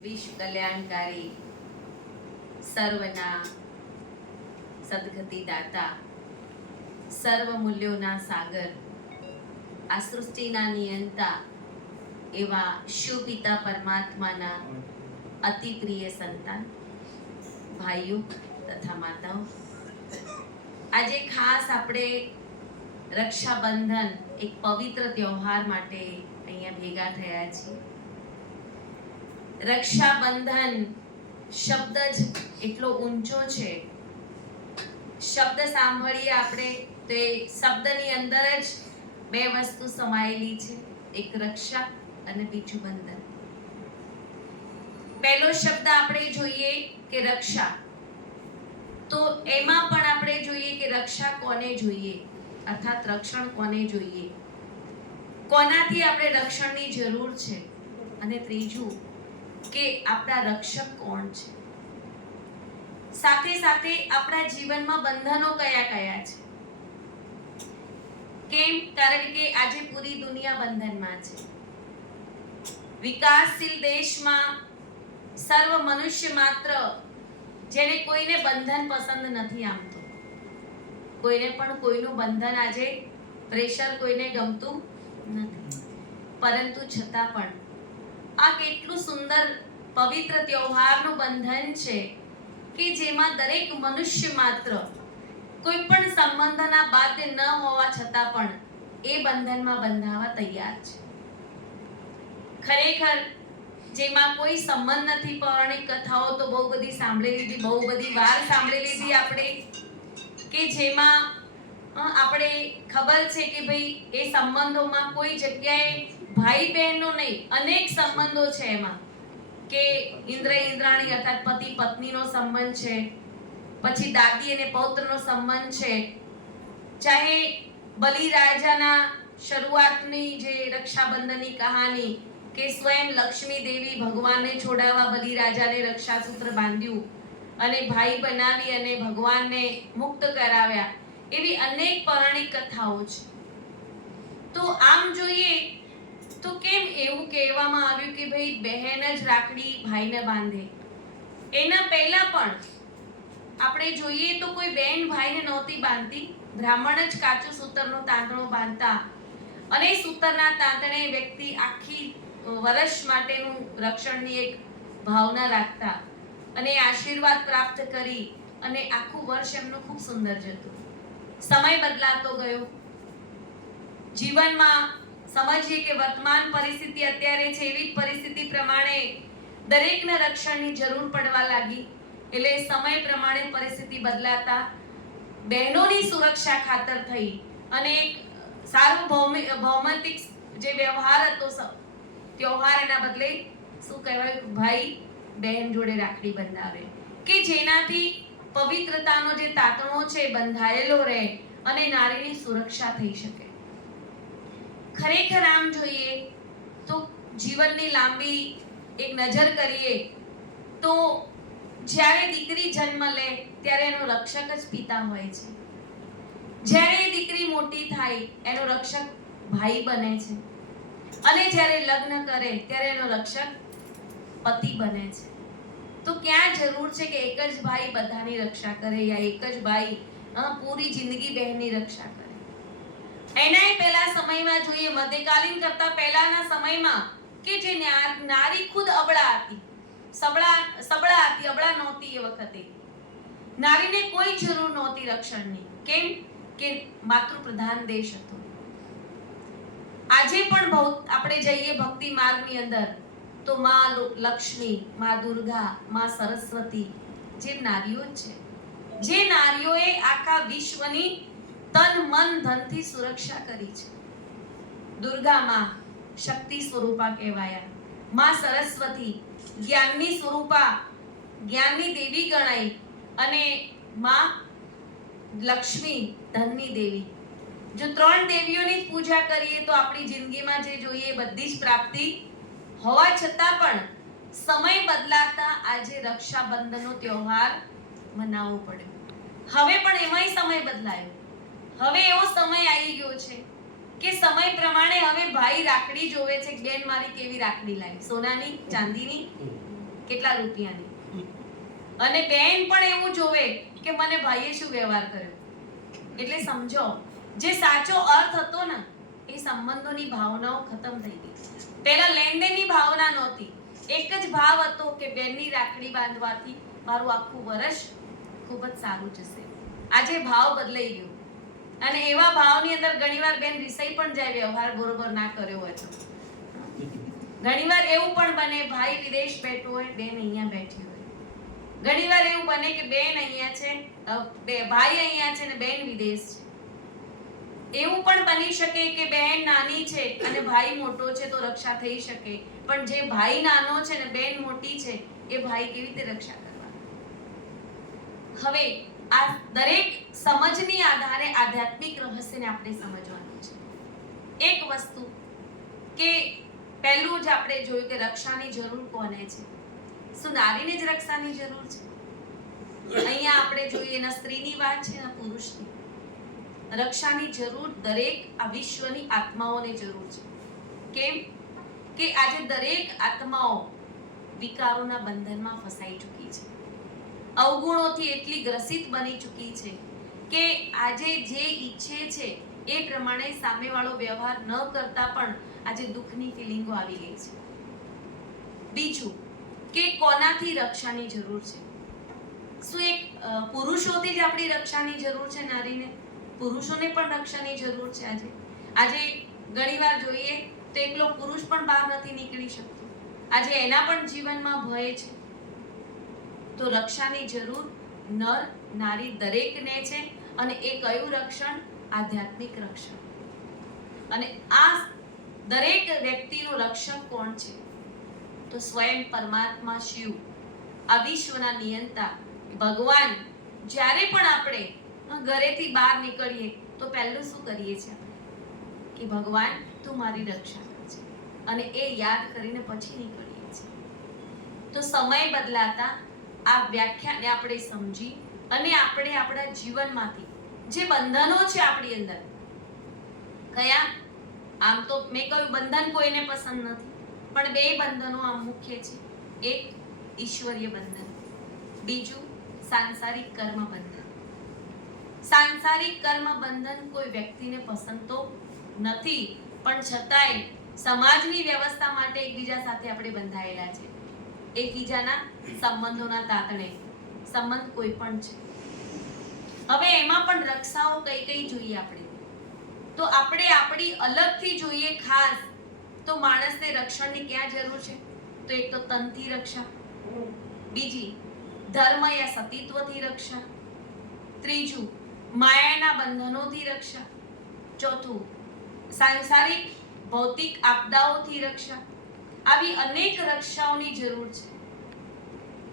વિશ્વ કલ્યાણકારી સર્વના સદગતિ દાતા સર્વ મૂલ્યોના સાગર આ સૃષ્ટિના નિયંતા એવા શિવ પિતા પરમાત્માના અતિ પ્રિય સંતાન ભાઈઓ તથા માતાઓ, આજે ખાસ આપણે રક્ષાબંધન એક પવિત્ર તહેવાર માટે અહીંયા ભેગા થયા છીએ. રક્ષાબંધન શબ્દ જ એટલો ઊંચો છે. શબ્દ સાંભળીએ આપણે તો એ શબ્દની અંદર જ બે વસ્તુ સમાયેલી છે, એક રક્ષા અને બીજું બંધન. પહેલો શબ્દ આપણે જોઈએ કે રક્ષા, તો એમાં પણ આપણે જોઈએ કે રક્ષા કોને જોઈએ, અર્થાત રક્ષણ કોને જોઈએ, કોનાથી આપણે રક્ષણની જરૂર છે, અને ત્રીજું કે આપણા રક્ષક કોણ છે. સાથે સાથે આપણા જીવનમાં બંધનો કયા કયા છે. કેમ? કારણ કે આજે પૂરી દુનિયા બંધનમાં છે. વિકાસશીલ દેશમાં સર્વ મનુષ્ય માત્ર જેને કોઈને બંધન પસંદ નથી, આમ તો કોઈને પણ કોઈનું બંધન આજે પ્રેશર કોઈને ગમતું નથી, પરંતુ છતાં પણ આ કેટલું સુંદર પવિત્ર તહેવારનું બંધન છે કે જેમાં દરેક મનુષ્ય માત્ર કોઈ પણ સંબંધના બાધ્ય ન હોવા છતાં પણ એ બંધનમાં બંધાવા તૈયાર છે. ખરેખર જેમાં કોઈ સંબંધ નથી, પૌરાણિક કથાઓ તો બહુ બધી સાંભળી લીધી, બહુ બધી વાર સાંભળી લીધી આપણે, કે જેમાં આપણે ખબર છે કે ભાઈ એ સંબંધોમાં કોઈ જગ્યાએ ભાઈ બહેનનો નહીં, અનેક સંબંધો છે એમાં, કે ઇન્દ્ર ઇન્દ્રાણી અર્થાત પતિ પત્નીનો સંબંધ છે, પછી દાદી અને પૌત્રનો સંબંધ છે, ચાહે બલિરાજાના શરૂઆતની જે રક્ષાબંધનની કહાની કે સ્વયં લક્ષ્મી દેવી ભગવાનને છોડાવવા બલિરાજાને રક્ષાસૂત્ર બાંધ્યું અને ભાઈ બનાવી અને ભગવાનને મુક્ત કરાવ્યા, એવી અનેક પૌરાણિક કથાઓ છે. તો આમ જોઈએ તો કેમ એવું કહેવામાં આવ્યું કે ભાઈ બહેન જ રાખડી ભાઈને બાંધે? એના પહેલા પણ આપણે જોઈએ તો કોઈ બહેન ભાઈને નહોતી બાંધતી, બ્રાહ્મણ જ કાચું સૂતરનું તાંતણું બાંધતા, અને સૂતરના તાંતણે વ્યક્તિ આખી વર્ષ માટેનું રક્ષણની એક ભાવના રાખતા અને આશીર્વાદ પ્રાપ્ત કરી અને આખું વર્ષ એમનું ખૂબ સુંદર જતું. સમય બદલાતો ગયો, જીવનમાં સમજીએ કે વર્તમાન પરિસ્થિતિ અત્યારે છે, એવી પરિસ્થિતિ પ્રમાણે દરેકને રક્ષણની જરૂર પડવા લાગી. એટલે સમય પ્રમાણે પરિસ્થિતિ બદલાતા બહેનોની સુરક્ષા ખાતર થઈ અને એક સાર્વભૌમિક જે વ્યવહાર હતો, તહેવાર, એના બદલે શું કહેવાય, ભાઈ બહેન જોડે રાખડી બંધાવે, કે જેનાથી પવિત્રતાનો જે તાતણો છે બંધાયેલો રહે અને નારીની સુરક્ષા થઈ શકે. ખરેખર આમ જોઈએ તો જીવનની લાંબી એક નજર કરીએ તો જ્યારે દીકરી જન્મ લે ત્યારે એનો રક્ષક જ પિતા હોય છે. જ્યારે એ દીકરી મોટી થાય એનો રક્ષક ભાઈ બને છે, અને જ્યારે લગ્ન કરે ત્યારે એનો રક્ષક પતિ બને છે. તો ક્યાં જરૂર છે કે એક જ ભાઈ બધાની રક્ષા કરે, યા એક જ ભાઈ પૂરી જિંદગી બહેનની રક્ષા કરે? એનાય પહેલા સમયમાં જોઈએ, મધ્યકાલીન કરતા પહેલાના સમયમાં, કે જે નારી ખુદ અબળા હતી, સબળા હતી, અબળા નહોતી. એ વખતે નારીને કોઈ જરૂર નહોતી રક્ષણની. કેમ? કે માતૃપ્રધાન દેશ હતો. આજે પણ આપણે જઈએ ભક્તિ માર્ગની અંદર તો માં લક્ષ્મી, માં દુર્ગા, માં સરસ્વતી જે નારીઓ છે, જે નારીઓએ આખા વિશ્વની તન મન ધનથી સુરક્ષા કરી છે. દુર્ગા માં શક્તિ સ્વરૂપા કહેવાયા, માં સરસ્વતી જ્ઞાનની સ્વરૂપા, જ્ઞાનની દેવી ગણાઈ, અને માં લક્ષ્મી ધનની દેવી. જો ત્રણ દેવીઓની પૂજા કરીએ તો આપણી જિંદગીમાં જે જોઈએ બધી જ પ્રાપ્તિ હોવા છતાં પણ સમય બદલાતા આજે રક્ષાબંધનનો તહેવાર મનાવવો પડ્યો. હવે પણ એમાંય સમય બદલાયો. હવે એવો સમય આવી ગયો છે કે સમય પ્રમાણે હવે ભાઈ રાખડી જોવે છે, બેન મારી કેવી રાખડી લાવી, સોનાની, ચાંદીની, કેટલા રૂપિયાની, અને બેન પણ એવું જોવે કે મને ભાઈએ શું વ્યવહાર કર્યો. એટલે સમજો, જે સાચો અર્થ હતો ને એ સંબંધોની ભાવનાઓ ખતમ થઈ ગઈ. પહેલા લેનદેનની ભાવના નહોતી, એક જ ભાવ હતો કે બેનની રાખડી બાંધવાથી મારું આખું વર્ષ ખૂબ જ સારું જશે. આજે ભાવ બદલાઈ ગયો, અને એવા ભાવની અંદર ઘણીવાર બેન રિસાઈ પણ જાય વ્યવહાર બરોબર ના કર્યો હોય તો. ઘણીવાર એવું પણ બને ભાઈ વિદેશ બેઠો હોય, બેન અહીંયા બેઠી હોય. ઘણીવાર એવું બને કે બેન અહીંયા છે, ભાઈ અહીંયા છે ને બેન વિદેશ છે. એવું પણ બની શકે કે બેન નાની છે અને ભાઈ મોટો છે તો રક્ષા થઈ શકે, પણ જે ભાઈ નાનો છે ને બેન મોટી છે એ ભાઈ કેવી રીતે રક્ષા કરવાનો? હવે આ દરેક સમજની આધારે આધ્યાત્મિક રહસ્યને આપણે સમજવાનું છે. એક વસ્તુ કે પહેલું જ આપણે જોયું કે રક્ષાની જરૂર કોને છે? શું નારીને જ રક્ષાની જરૂર છે? અહીંયા આપણે જોઈએ ના સ્ત્રીની વાત છે ના પુરુષની. રક્ષાની જરૂર દરેક આ વિશ્વની આત્માઓને જરૂર છે. કેમ કે આજે દરેક આત્માઓ વિકારોના બંધનમાં ફસાઈ ચૂકી છે, અવગુણોથી એટલી ગ્રસિત બની ચૂકી છે કે આજે જે ઈચ્છે છે એ પ્રમાણે સામેવાળો વ્યવહાર ન કરતા પણ આજે દુઃખની ફિલિંગો આવી ગઈ છે. બીજું કે કોનાથી રક્ષાની જરૂર છે? શું એક પુરુષોથી જ આપણી રક્ષાની જરૂર છે નારીને? પુરુષોને પણ રક્ષાની જરૂર છે. આજે ઘણીવાર જોઈએ તો એકલો પુરુષ પણ બહાર નથી નીકળી શકતો. આજે એના પણ જીવનમાં ભય છે. તો રક્ષાની જરૂર નર નારી દરેકને છે, અને એ કયું રક્ષણ? આધ્યાત્મિક રક્ષણ. અને આ દરેક વ્યક્તિનું રક્ષક કોણ છે? તો સ્વયં પરમાત્મા શિવ, આ વિશ્વના નિયંતા ભગવાન. જ્યારે પણ આપણે ઘરેથી બહાર નીકળીએ તો પહેલું શું કરીએ છીએ કે ભગવાન તું મારી રક્ષા કરજે, અને એ યાદ કરીને પછી નીકળીએ છીએ. તો સમય બદલાતા આ વ્યાખ્યાને આપણે સમજી અને આપણે આપણા જીવનમાંથી જે બંધનો છે આપણી અંદર, કયા? આમ તો મેં કહ્યું બંધન કોઈને પસંદ નથી, પણ બે બંધનો આમ મુખ્ય છે. એક ઈશ્વરીય બંધન, બીજું સાંસારિક કર્મ બંધન. સાંસારિક કર્મ બંધન કોઈ વ્યક્તિને પસંદ તો નથી, પણ છતાંય સમાજની વ્યવસ્થા માટે એકબીજા સાથે આપણે બંધાયેલા છે, એકબીજાના સંબંધોના તાતણે. સંબંધ કોઈ પણ છે. હવે એમાં પણ રક્ષાઓ કઈ કઈ જોઈએ આપણે? તો આપણે આપણી અલગથી જોઈએ ખાસ તો માણસને રક્ષણની ક્યાં જરૂર છે? તો એક તો તનથી રક્ષા, બીજી ધર્મ યા સતીત્વથી રક્ષા, ત્રીજું માયાના બંધનોથી રક્ષા, ચોથું સાંસારિક ભૌતિક આપદાઓથી રક્ષા. આવી અનેક રક્ષાઓની જરૂર છે.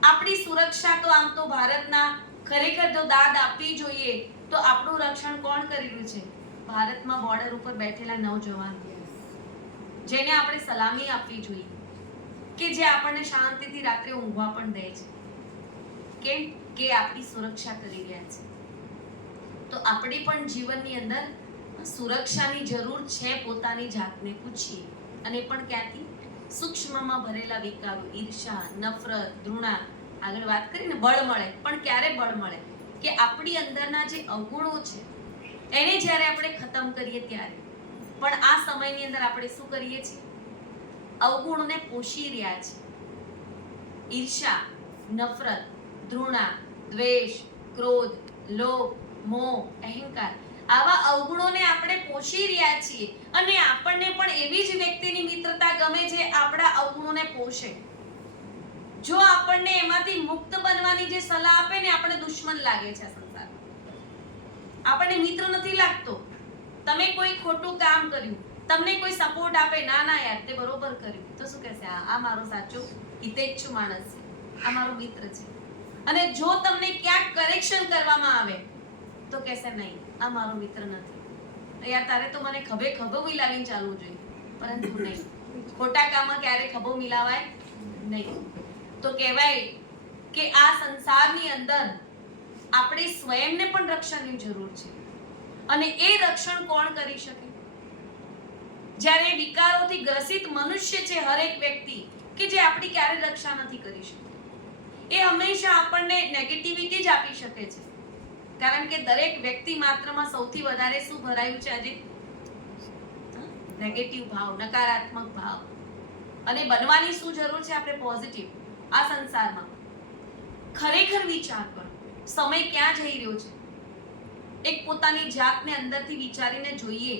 આપણી સુરક્ષા તો આમ તો ભારતના ખરેખર જો દાદ આપવી જોઈએ તો આપણું રક્ષણ કોણ કરી રહ્યું છે? ભારતમાં બોર્ડર ઉપર બેઠેલા નવજવાન, જેને આપણે સલામી આપવી જોઈએ, કે જે આપણને શાંતિથી રાત્રે ઊંઘવા પણ દે છે. કેમ કે આપણી સુરક્ષા કરી રહ્યા છે. તો આપણે પણ જીવનની અંદર સુરક્ષાની જરૂર છે. પોતાની જાતને પૂછીએ, અને પણ ક્યાંથી? સૂક્ષ્મમાં ભરેલા વિકારો, ઈર્ષા, નફરત, ઘૃણા. આગળ વાત કરીને બળ મળે, પણ ક્યારે બળ મળે? કે આપણી અંદરના જે અવગુણો છે એને જ્યારે આપણે ખતમ કરીએ ત્યારે. પણ આ સમયની અંદર આપણે શું કરીએ છીએ? અવગુણોને પોષી રહ્યા છે. ઈર્ષા, નફરત, ઘૃણા, દ્વેષ, ક્રોધ, લોભ, મોહ, અહંકાર, આવા અવગુણોને આપણે પોષી રહ્યા છીએ, અને આપણને પણ એવી જ વ્યક્તિની મિત્રતા ગમે જે આપણા અવગુણોને પોષે. જો આપણને એમાંથી મુક્ત બનવાની જે સલાહ આપે ને, આપણે દુશ્મન લાગે છે સંસારમાં, આપણને મિત્ર નથી લાગતો. તમે કોઈ ખોટું કામ કર્યું, તમને કોઈ સપોર્ટ આપે, ના ના યાર તે બરોબર કર્યું, તો શું કહેશે? આ મારો સાચો હિતેચ્છુ માણસ છે, આ મારો મિત્ર છે. અને જો તમને ક્યાંક કરેક્શન કરવામાં આવે તો કહેશે નહીં, આ મારો મિત્ર નથી, યાર તારે તો મને ખભો મિલાવીને ચાલવું જોઈએ, પરંતુ નહીં, ખોટા કામમાં ક્યારે ખભો મિલાવાય નહીં. તો કહેવાય કે આ સંસારની અંદર આપણે સ્વયંને પણ રક્ષણની જરૂર છે, અને એ રક્ષણ કોણ કરી શકે? જ્યારે વિકારોથી ગ્રસિત મનુષ્ય છે હરેક વ્યક્તિ, કે જે આપણી ક્યારે રક્ષા નથી કરી શકતી. એ હંમેશા આપણને નેગેટિવિટી જ આપી શકે છે, કારણ કે દરેક વ્યક્તિ માત્રમાં સૌથી વધારે શું ભરાયું છે આજે? નેગેટિવ ભાવ, નકારાત્મક ભાવ. અને બનવાની શું જરૂર છે? આપણે પોઝિટિવ. આ સંસારમાં ખરેખર વિચાર કરો, સમય ક્યાં જઈ રહ્યો છે? એક પોતાની જાતને અંદરથી વિચારીને જોઈએ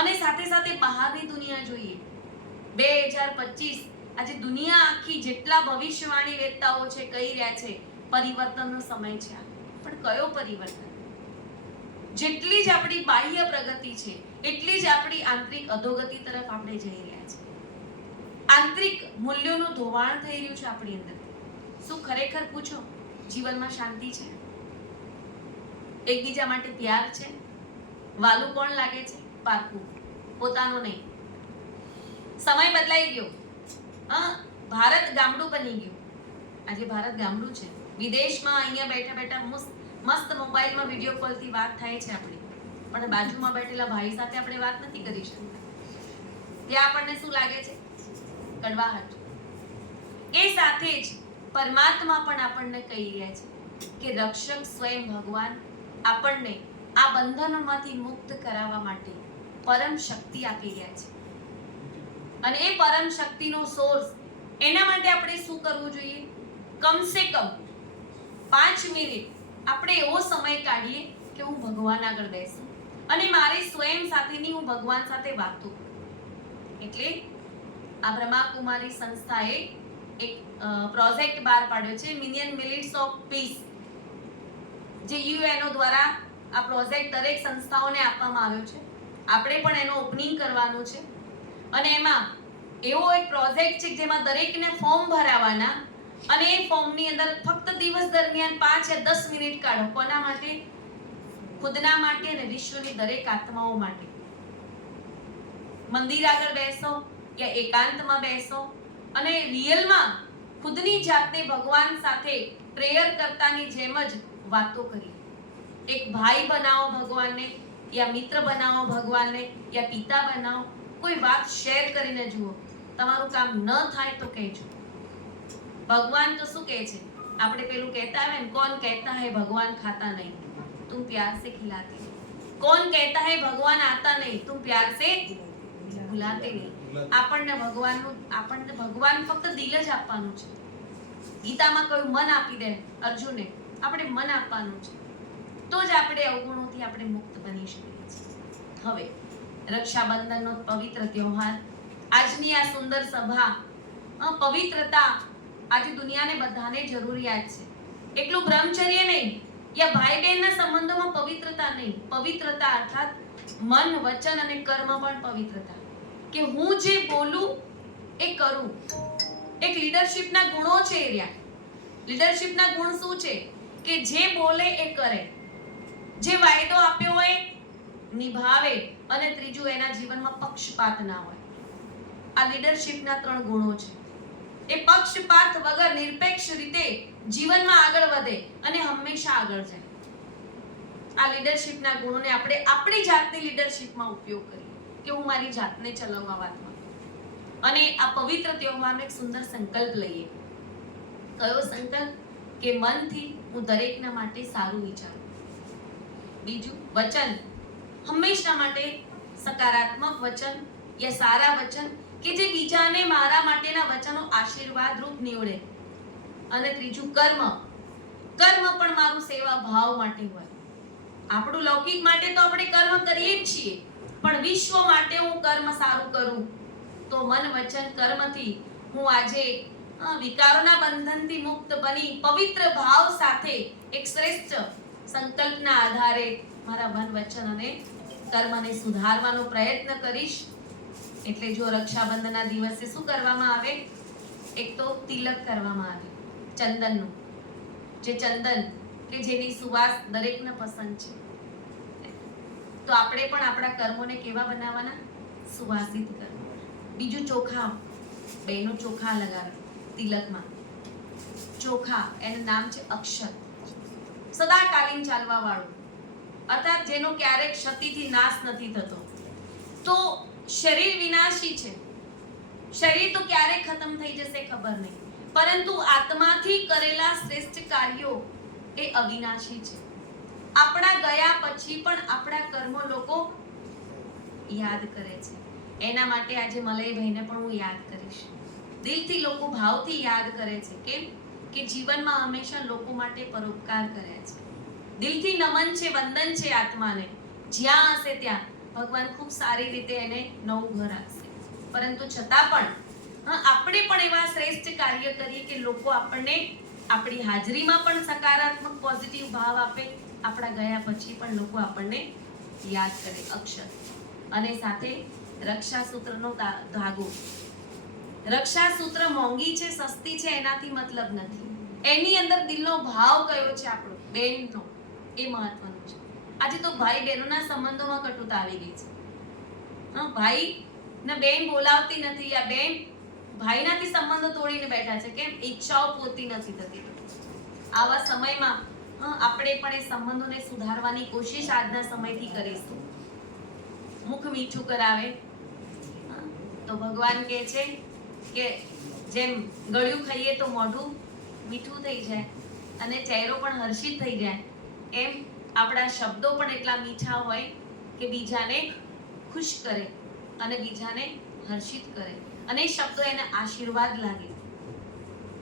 અને સાથે સાથે બહારની દુનિયા જોઈએ. 2025 આજે દુનિયા આખી જેટલા ભવિષ્યવાણી વેતાઓ છે કહી રહ્યા છે પરિવર્તનનો સમય છે. પણ કયો પરિવર્તન? જેટલી જ આપણી બાહ્ય પ્રગતિ છે એટલી જ આપણી આંતરિક અધોગતિ તરફ આપણે જઈ રહ્યા છે. આંતરિક મૂલ્યોનું ધોવાણ થઈ રહ્યું છે આપણી અંદર. શું ખરેખર પૂછો જીવનમાં શાંતિ છે? એકબીજા માટે પ્યાર છે? વાલું કોણ લાગે છે? પારકું, પોતાનો નહીં. સમય બદલાઈ ગયો. ભારત ગામડું બની ગયું. આજે ભારત ગામડું છે. વિદેશમાં અહીંયા બેઠા બેઠા મસ્ત મોબાઈલમાં વિડીયો કોલથી વાત થાય છે આપણી, પણ બાજુમાં બેઠેલા ભાઈ સાથે આપણે વાત નથી કરી શકતા. ત્યાં આપણને શું લાગે છે? કડવાહટ. એ સાથે જ પરમાત્મા પણ આપણને કહી રહ્યા છે કે રક્ષક સ્વયં ભગવાન આપણને આ બંધનોમાંથી મુક્ત કરાવવા માટે પરમ શક્તિ આપી રહ્યા છે. અને એ પરમ શક્તિનો સોર્સ, એના માટે આપણે શું કરવું જોઈએ? કમસે કમ 5 મિનિટ આપણે એવો સમય કાઢીએ કે હું ભગવાન આગળ બેસું અને મારી સ્વયં સાથેની હું ભગવાન સાથે વાતો કરું. એટલે આ બ્રહ્માકુમારી સંસ્થાએ એક પ્રોજેક્ટ બહાર પાડ્યો છે, મિલિયન મિનિટ્સ ઓફ પીસ, જે યુએનઓ દ્વારા આ પ્રોજેક્ટ દરેક સંસ્થાઓને આપવામાં આવ્યો છે. આપણે પણ એનો ઓપનિંગ કરવાનું છે. અને એમાં એવો એક પ્રોજેક્ટ છે જેમાં દરેકને ફોર્મ ભરાવાના અને એ ફોર્મની અંદર ફક્ત દિવસ દરમિયાન 5 યા 10 મિનિટ કાઢો. કોના માટે? ખુદના માટે અને વિશ્વની દરેક આત્માઓ માટે. મંદિર આગળ બેસો યા એકાંતમાં બેસો અને રિયલમાં ખુદની જાતને ભગવાન સાથે પ્રેયર કરતાની જેમ જ વાતો કરી. એક ભાઈ બનાવો ભગવાનને, યા મિત્ર બનાવો ભગવાનને, યા પિતા બનાવો. કોઈ વાત શેર કરીને જુઓ. તમારું કામ ન થાય તો કહેજો. ભગવાન તો શું કહે છે? આપણે પેલું કહેતા આવે ને, કોણ કહેતા હૈ ભગવાન ખાતા નહીં, તું પ્યાર સે ખિલાતે. કોણ કહેતા હૈ ભગવાન આતા નહીં, તું પ્યાર સે ભુલાતે નહીં. આપણને ભગવાન ફક્ત દિલ જ આપવાનું છે. ગીતામાં કહ્યું મન આપી દે અર્જુને. આપણે મન આપવાનું છે, તો જ આપણે અવગુણોથી આપણે મુક્ત બની શકીએ છીએ. હવે રક્ષાબંધનનો પવિત્ર તહેવાર, આજની આ સુંદર સભા, પવિત્રતા આજે દુનિયાને બધાને જરૂરિયાત છે. એટલું બ્રહ્મચર્ય નહીં યા ભાઈ બહેનના સંબંધોમાં પવિત્રતા નહીં. પવિત્રતા અર્થાત મન, વચન અને કર્મ પણ પવિત્રતા. કે હું જે બોલું એ કરું. એક લીડરશિપના ગુણો છે એ રહ્યા. લીડરશિપના ગુણ શું છે? કે જે બોલે એ કરે, જે વાયદો આપ્યો હોય નિભાવે, અને ત્રીજું એના જીવનમાં પક્ષપાત ના હોય. આ લીડરશિપના 3 ગુણો છે. એ પક્ષપાત વગર નિરપેક્ષ રીતે જીવનમાં આગળ વધે અને હંમેશા આગળ જાય. આ લીડરશિપના ગુણોને આપણે આપણી જાતની લીડરશિપમાં ઉપયોગ કરીએ કે હું મારી જાતને ચલાવવા વાતમાં. અને આ પવિત્ર તહેવારનો એક સુંદર સંકલ્પ લઈએ. કયો સંકલ્પ? કે મનથી હું દરેકના માટે સારું વિચારું. બીજું, વચન હંમેશા માટે સકારાત્મક વચન યા સારા વચન કે જે બીજાને મારા માટેના વચનો આશીર્વાદ રૂપ નીવડે. અને ત્રીજું, કર્મ પણ મારું સેવા ભાવ માટે હોય. આપણું લૌકિક માટે તો આપણે કર્મ કરીએ જ છીએ, પણ વિશ્વ માટે હું કર્મ સારું કરું તો મન, વચન, કર્મથી હું આજે વિકારોના બંધનથી મુક્ત બની પવિત્ર ભાવ સાથે એક શ્રેષ્ઠ સંકલ્પના આધારે મારા મન, વચન અને કર્મને સુધારવાનો પ્રયત્ન કરીશ. એટલે જો રક્ષાબંધનના દિવસે શું કરવામાં આવે? એક તો તિલક કરવામાં આવે ચંદનનું. જે ચંદન કે જેની સુવાસ દરેકને પસંદ છે. તો આપણે પણ આપણા કર્મોને કેવા બનાવવાના? સુવાસિત કરવા. બીજું, ચોખા. બેનો ચોખા લગાવે તિલકમાં. ચોખા, એનું નામ છે અક્ષત. સદાકાલીન ચાલવા વાળું, અર્થાત જેનો ક્યારેક ક્ષતિથી નાશ નથી થતો. તો શરીર વિનાશી છે, શરીર તો ક્યારે ખતમ થઈ જશે ખબર નહીં, પરંતુ આત્માથી કરેલા શ્રેષ્ઠ કાર્યો એ અવિનાશી છે. આપણા ગયા પછી પણ આપણા કર્મો લોકો યાદ કરે છે. એના માટે આજે મલયભાઈને પણ હું યાદ કરીશ. દિલથી લોકો ભાવથી યાદ કરે છે. કેમ કે જીવનમાં હંમેશા લોકો માટે પરોપકાર કર્યા છે. દિલથી નમન છે, વંદન છે આત્માને. જ્યાં હશે ત્યાં ભગવાન ખૂબ સારી રીતે એને નવું ઘર આપશે. પરંતુ છતાં પણ આપણે પણ એવા શ્રેષ્ઠ કાર્ય કરીએ કે લોકો આપણને આપણી હાજરીમાં પણ સકારાત્મક પોઝિટિવ ભાવ આપે, આપણા ગયા પછી પણ લોકો આપણને યાદ કરે. અક્ષર અને સાથે રક્ષા સૂત્રનો ધાગો. રક્ષા સૂત્ર મોંઘી છે, સસ્તી છે એનાથી મતલબ નથી. એની અંદર દિલનો ભાવ કયો છે આપણો બેનનો, એ મહત્વનું છે. આજે તો ભાઈ બહેનોના સંબંધોમાં કટુતા આવી ગઈ છે. ભાઈ ને બેન બોલાવતી નથી, આ બેન ભાઈનાથી સંબંધો તોડીને બેઠા છે. કેમ? ઈચ્છાઓ પૂરતી નથી થતી. આવા સમયમાં આપણે પણ એ સંબંધોને સુધારવાની કોશિશ આજના સમયથી કરીશું. મુખ મીઠું કરાવે તો ભગવાન કહે છે કે જેમ ગળ્યું ખાઈએ તો મોઢું મીઠું થઈ જાય અને ચહેરો પણ હર્ષિત થઈ જાય, એમ આપણા શબ્દો પણ એટલા મીઠા હોય કે બીજાને ખુશ કરે અને બીજાને હર્ષિત કરે અને એ શબ્દો એને આશીર્વાદ લાગે.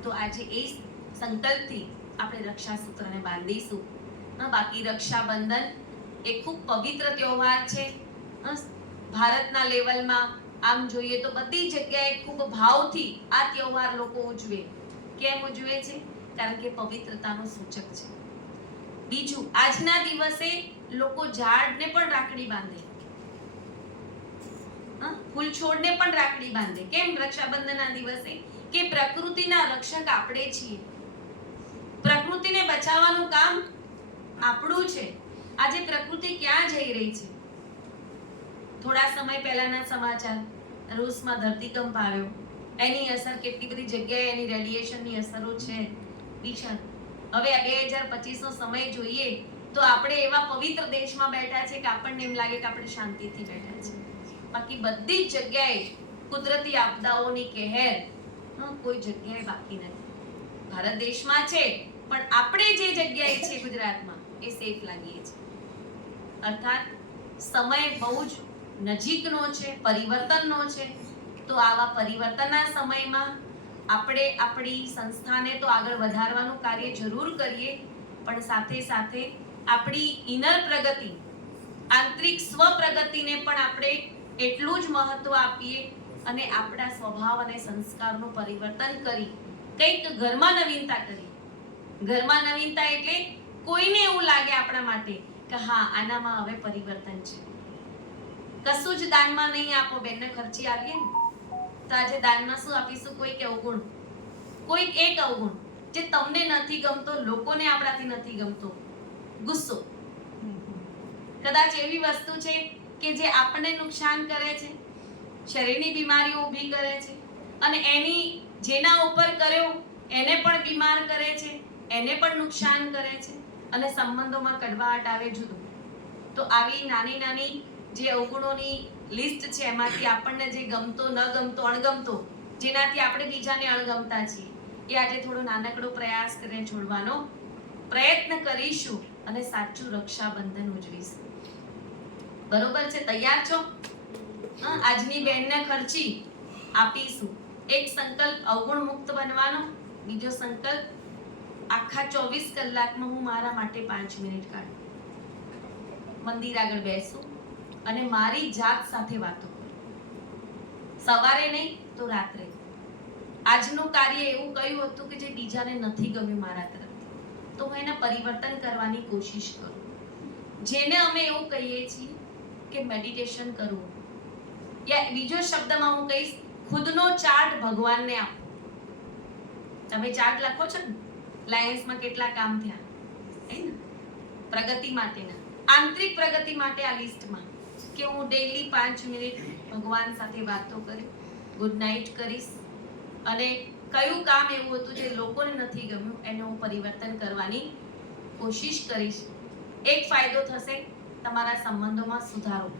તો આજે એ સંકલ્પથી આપણે રક્ષા સૂત્રને બાંધીશું. બાકી રક્ષાબંધન એ ખૂબ પવિત્ર તહેવાર છે. ભારતના લેવલમાં આમ જોઈએ તો બધી જગ્યાએ ખૂબ ભાવથી આ તહેવાર લોકો ઉજવે. કેમ ઉજવે છે? કારણ કે પવિત્રતાનું સૂચક છે. બીજું, આજના દિવસે લોકો ઝાડને પણ રાખડી બાંધે, ફૂલ છોડને પણ રાખડી બાંધે. કેમ? રક્ષાબંધનના દિવસે કે પ્રકૃતિના રક્ષક આપણે છીએ. પ્રકૃતિને બચાવવાનું કામ આપણું છે. આજે પ્રકૃતિ ક્યાં જઈ રહી છે? થોડા સમય પહેલાના સમાચાર, રૂસમાં ધરતીકંપ આવ્યો, એની અસર કેટલી બધી જગ્યાએ એની રેડિયેશનની અસરો છે. વિચાર, હવે 2025 નો સમય જોઈએ તો આપણે એવા પવિત્ર દેશમાં બેઠા છે કે આપણને એમ લાગે કે આપણે શાંતિથી બેઠા છે. બાકી બધી જ જગ્યાએ કુદરતી આપદાઓની કહેર કોઈ જગ્યાએ બાકી નથી. ભારત દેશમાં છે પણ આપણે જે જગ્યાએ છે ગુજરાતમાં એ સેફ લાગીએ છે. અર્થાત સમય બહુ જ નજીકનો છે, પરિવર્તનનો છે. તો આવા પરિવર્તનના સમયમાં આપણે આપણી સંસ્થાને તો આગળ વધારવાનું કાર્ય જરૂર કરીએ, પણ સાથે સાથે આપણી ઇનર પ્રગતિ, આંતરિક સ્વ પ્રગતિને પણ આપણે એટલું જ મહત્વ આપીએ અને આપણા સ્વભાવ અને સંસ્કારનું પરિવર્તન કરી કંઈક ઘરમાં નવીનતા કરી. ઘરમાં નવીનતા એટલે કોઈને એવું લાગે આપણા માટે કે હા, આનામાં હવે પરિવર્તન છે. કશું જ દાનમાં નહીં આપો. બેનને ખર્ચી આવીએ ને તો આજે દાનમાં શું આપીશું? કોઈક અવગુણ, કોઈક એક અવગુણ જે તમને નથી ગમતો, લોકોને આપણાથી નથી ગમતો. ગુસ્સો કદાચ એવી વસ્તુ છે કે જે આપણને નુકસાન કરે છે, શરીરની બીમારીઓ ઊભી કરે છે અને એની જેના ઉપર કર્યો એને પણ બીમાર કરે છે, એને પણ નુકસાન કરે છે અને સંબંધોમાં કડવાટ આવે જુદું. તો આવી નાની નાની જે અવગુણોની લિસ્ટ છે એમાંથી આપણને જે ગમતો, ન ગમતો, અણગમતો, જેનાથી આપણે બીજાને અણગમતા છીએ, એ આજે થોડો નાનકડો પ્રયાસ કરીને છોડવાનો પ્રયત્ન કરીશું અને સાચું રક્ષાબંધન ઉજવીશું. બરોબર છે? તૈયાર છો? આજની બેનને ખર્ચી આપીશું. એક સંકલ્પ અવગુણ મુક્ત બનવાનો, બીજો સંકલ્પ આખા 24 કલાકમાં હું મારા માટે 5 મિનિટ કાઢું, મંદિર આગળ બેસું અને મારી જાત સાથે વાતો કરું. સવારે નહીં તો રાત્રે. આજનું કાર્ય એવું કયું હતું કે જે બીજાને નથી ગમ્યું મારા તરફથી, તો હું એને પરિવર્તન કરવાની કોશિશ કરું. જેને અમે એવું કહીએ છીએ કે મેડિટેશન કરવું, યા બીજો શબ્દમાં હું કહીશ ખુદનો ચાર્ટ ભગવાનને આપો. તમે ચાર્ટ લખો છો ને, લાયન્સમાં કેટલા કામ થયા, હે ને? પ્રગતિ માટેના, આંતરિક પ્રગતિ માટે આ લિસ્ટમાં કે હું ડેઈલી 5 મિનિટ ભગવાન સાથે વાતો કરી, ગુડ નાઇટ કરીશ અને કયું કામ એવું હતું જે લોકોને નથી ગમ્યું એને હું પરિવર્તન કરવાની કોશિશ કરીશ. એક ફાયદો થશે, તમારા સંબંધોમાં સુધારો,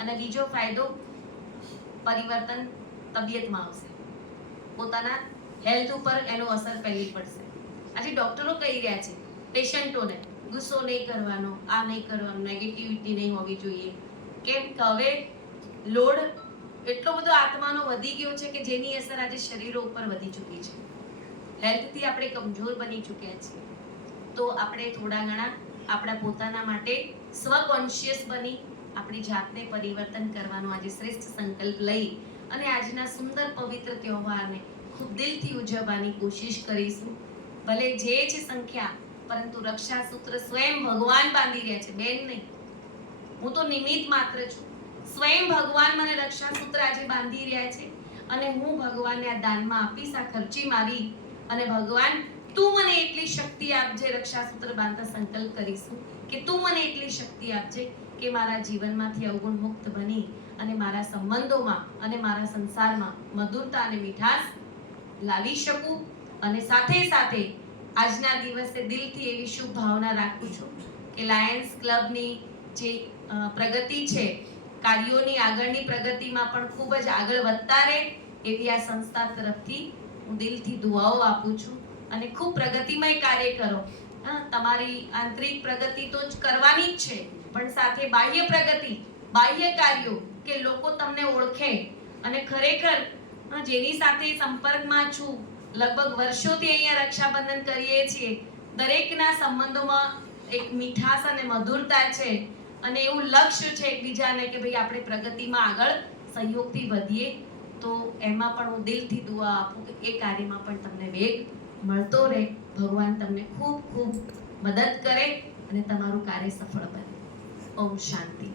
અને બીજો ફાયદો પરિવર્તન તબિયતમાં આવશે, પોતાના હેલ્થ ઉપર એનો અસર પહેલી પડશે. આજે ડોક્ટરો કહી રહ્યા છે પેશન્ટોને ગુસ્સો નહીં કરવાનો, આ નહીં કરવાનું, નેગેટિવિટી નહીં હોવી જોઈએ. કેમ કે હવે લોડ એટલો બધો આત્માનો વધી ગયો છે કે જેની અસર આજે શરીરો ઉપર વધી ચૂકી છે. હેલ્થથી આપણે કમજોર બની ચૂક્યા છીએ. તો આપણે થોડા ઘણા આપણા પોતાના માટે સ્વકોન્શિયસ બની આપણી જાતને પરિવર્તન કરવાનો આજે શ્રેષ્ઠ સંકલ્પ લઈ અને આજના સુંદર પવિત્ર તહેવારને ખૂબ દિલથી ઉજવવાની કોશિશ કરીશું. ભલે જે છે સંખ્યા, પરંતુ રક્ષા સૂત્ર સ્વયં ભગવાન બાંધી રહ્યા છે, બેન નહીં. હું તો નિમિત્ત માત્ર છું. સ્વયં ભગવાન મને રક્ષા સૂત્ર આજે બાંધી રહ્યા છે અને હું ભગવાનને આ દાનમાં આપીશ, આ ખર્ચી મારી. અને ભગવાન તું મને એટલી શક્તિ આપજે, રક્ષા સૂત્ર બાંધતા સંકલ્પ કરીશું કે તું મને એટલી શક્તિ આપજે કે મારા જીવનમાંથી અવગુણ મુક્ત બની અને મારા સંબંધોમાં અને મારા સંસારમાં મધુરતા અને મીઠાશ લાવી શકું. અને સાથે સાથે આજના દિવસે દિલથી એવી શુભ ભાવના રાખું છું કે લાયન્સ ક્લબની જે પ્રગતિ છે, કાર્યોની આગળની પ્રગતિમાં પણ ખૂબ જ આગળ વધતા રહે એવી આ સંસ્થા તરફથી હું દિલથી દુઆઓ આપું છું. અને ખૂબ પ્રગતિમય કાર્ય કરો. તમારી આંતરિક પ્રગતિ તો જ કરવાની જ છે, પણ સાથે બાહ્ય પ્રગતિ, બાહ્ય કાર્યો કે લોકો તમને ઓળખે. અને ખરેખર જેની સાથે સંપર્કમાં છું, લગભગ વર્ષોથી અહીંયા રક્ષાબંધન કરીએ છીએ, દરેકના સંબંધોમાં એક મીઠાશ અને મધુરતા છે અને એવું લક્ષ્ય છે એકબીજાને કે ભાઈ આપણે પ્રગતિમાં આગળ સહયોગથી વધીએ. તો એમાં પણ હું દિલથી દુઆ આપું કે એ કાર્યમાં પણ તમને વેગ મળતો રહે. ભગવાન તમને ખૂબ ખૂબ મદદ કરે અને તમારું કાર્ય સફળ બને. ઓમ શાંતિ.